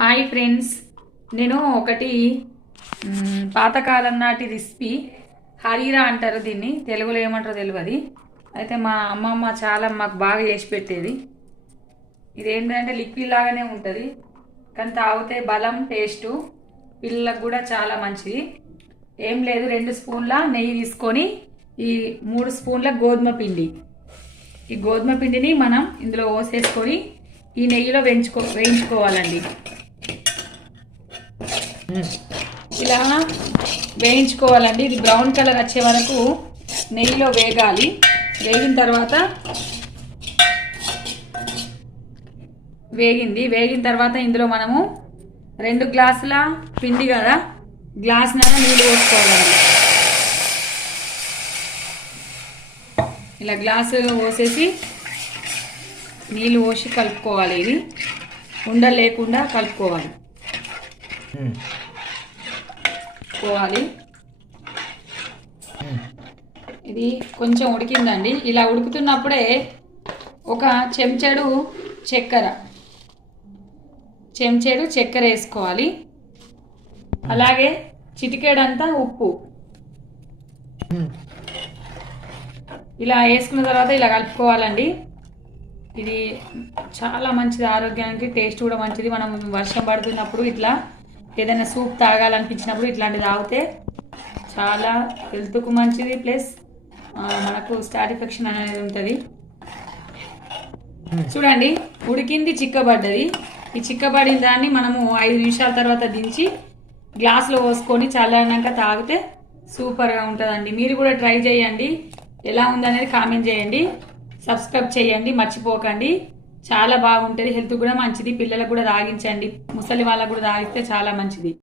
Hi friends, నేను ఒకటి పాతకాలం నాటి రెసిపీ హరీరా అంటారు. దీన్ని తెలుగులో ఏమంటారో తెలియదు. అయితే మా అమ్మమ్మ చాలా మాకు బాగా చేసి పెట్టేది. ఇది ఏంటంటే లిక్విడ్ లాగానే ఉంటుంది, కానీ తాగితే బలం, టేస్టు పిల్లలకు కూడా చాలా మంచిది. ఏం లేదు, 2 స్పూన్ల నెయ్యి తీసుకొని ఈ 3 స్పూన్ల గోధుమ పిండి, ఈ గోధుమ పిండిని మనం ఇందులో పోసేసుకొని ఈ నెయ్యిలో వేయించుకోవాలండి. ఇలా వేయించుకోవాలండి. ఇది బ్రౌన్ కలర్ వచ్చే వరకు నెయ్యిలో వేగాలి. వేగిన తర్వాత ఇందులో మనము 2 గ్లాసుల పిండి కదా, గ్లాసున్నర నీళ్ళు పోసుకోవాలండి. ఇలా గ్లాసు పోసేసి నీళ్ళు పోసి కలుపుకోవాలి. ఇది ఉండలు లేకుండా కలుపుకోవాలి. ఇది కొంచెం ఉడికిందండి. ఇలా ఉడుకుతున్నప్పుడే ఒక చెంచాడు చక్కెర వేసుకోవాలి. అలాగే చిటికెడంతా ఉప్పు. ఇలా వేసుకున్న తర్వాత ఇలా కలుపుకోవాలండి. ఇది చాలా మంచిది, ఆరోగ్యానికి టేస్ట్ కూడా మంచిది. మనం వర్షం పడుతున్నప్పుడు ఇట్లా ఏదైనా సూప్ తాగాలనిపించినప్పుడు ఇట్లాంటివి తాగితే చాలా హెల్త్కు మంచిది, ప్లస్ మనకు సాటిస్ఫాక్షన్ అనేది ఉంటుంది. చూడండి, ఉడికింది, చిక్కబడ్డది. ఈ చిక్కబడిన దాన్ని మనము 5 నిమిషాల తర్వాత దించి గ్లాసులో పోసుకొని చల్లారినాక తాగితే సూపర్గా ఉంటుందండి. మీరు కూడా ట్రై చేయండి. ఎలా ఉందనేది కామెంట్ చేయండి. సబ్స్క్రైబ్ చేయండి, మర్చిపోకండి. చాలా బాగుంటుంది, హెల్త్ కూడా మంచిది. పిల్లలకు కూడా తాగించండి, ముసలి వాళ్ళకు కూడా తాగిస్తే చాలా మంచిది.